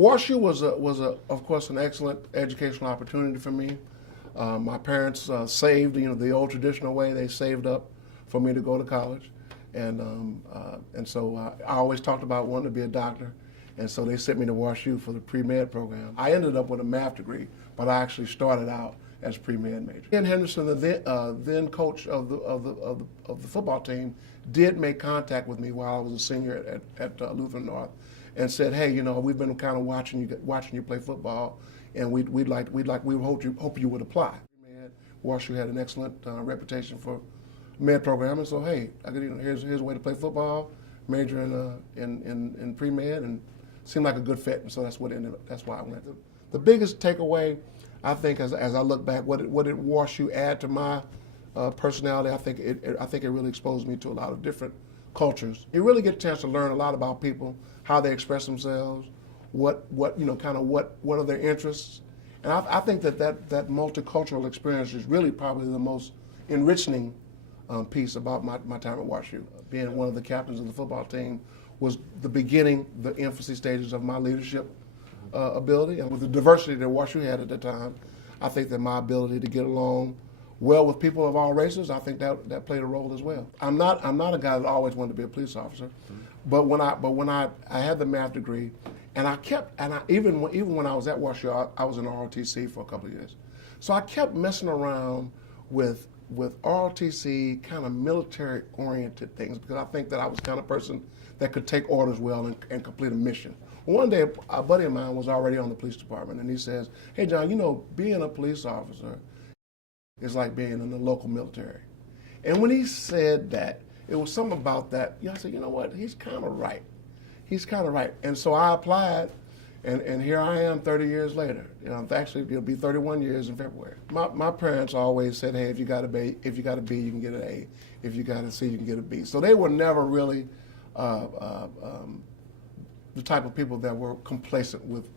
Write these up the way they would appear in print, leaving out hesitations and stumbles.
WashU of course, an excellent educational opportunity for me. My parents saved, the old traditional way. They saved up for me to go to college, and so I always talked about wanting to be a doctor, and so they sent me to WashU for the pre-med program. I ended up with a math degree, but I actually started out as pre-med major. Ken Henderson, the then coach of the football team, did make contact with me while I was a senior at Lutheran North, and said, "Hey, we've been kind of watching you play football, and we hope you would apply." WashU had an excellent reputation for med program, and so hey, here's a way to play football, major in pre-med, and seemed like a good fit, and so that's why I went. The biggest takeaway, I think, as I look back, what did WashU add to my personality? I think it really exposed me to a lot of different cultures. You really get a chance to learn a lot about people, how they express themselves, what are their interests, and I think that multicultural experience is really probably the most enriching piece about my time at WashU. Being one of the captains of the football team was the infancy stages of my leadership ability, and with the diversity that WashU had at the time, I think that my ability to get along well with people of all races, I think that played a role as well. I'm not a guy that always wanted to be a police officer, but when I had the math degree, and even when I was at WashU, I was in ROTC for a couple of years, so I kept messing around with ROTC kind of military oriented things, because I think that I was the kind of person that could take orders well and complete a mission. One day, a buddy of mine was already on the police department, and he says, "Hey, John, being a police officer is like being in the local military." And when he said that, it was something about that. I said, you know what? He's kind of right. He's kind of right. And so I applied, and here I am 30 years later. Actually, it'll be 31 years in February. My parents always said, hey, if you got a B, you can get an A. If you got a C, you can get a B. So they were never really the type of people that were complacent with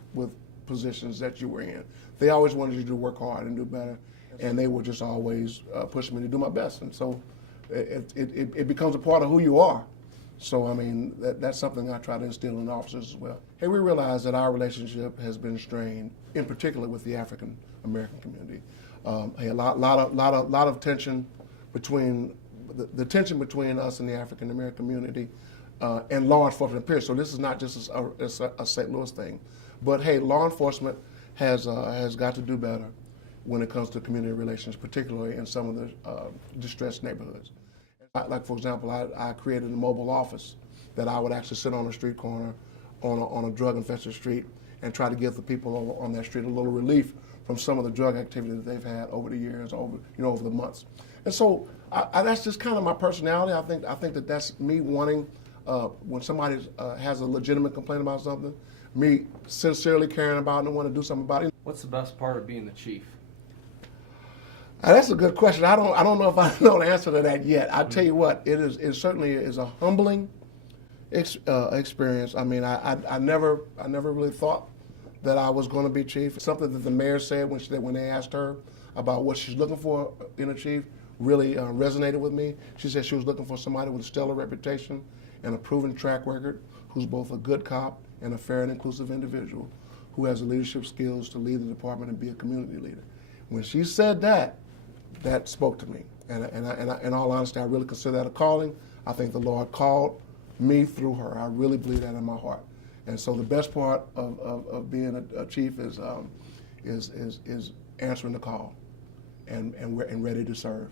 positions that you were in. They always wanted you to work hard and do better, and they would just always push me to do my best. And so it becomes a part of who you are. So, I mean, that's something I try to instill in officers as well. Hey, we realize that our relationship has been strained, in particular with the African American community. A lot of tension between the tension between us and the African American community and law enforcement period. So this is not just a St. Louis thing, but hey, law enforcement has got to do better when it comes to community relations, particularly in some of the distressed neighborhoods. Like, for example, I created a mobile office that I would actually sit on a street corner on a drug-infested street and try to give the people on that street a little relief from some of the drug activity that they've had over the years, over the months. And so that's just kind of my personality. I think that that's me wanting, when somebody has a legitimate complaint about something, me sincerely caring about it and want to do something about it. What's the best part of being the chief? That's a good question. I don't know if I know the answer to that yet. I'll tell you what, it certainly is a humbling experience. I mean, I never really thought that I was going to be chief. Something that the mayor said when they asked her about what she's looking for in a chief really resonated with me. She said she was looking for somebody with a stellar reputation and a proven track record, who's both a good cop and a fair and inclusive individual, who has the leadership skills to lead the department and be a community leader. When she said that spoke to me. And in all honesty, I really consider that a calling. I think the Lord called me through her. I really believe that in my heart. And so the best part of being a chief is answering the call and ready to serve.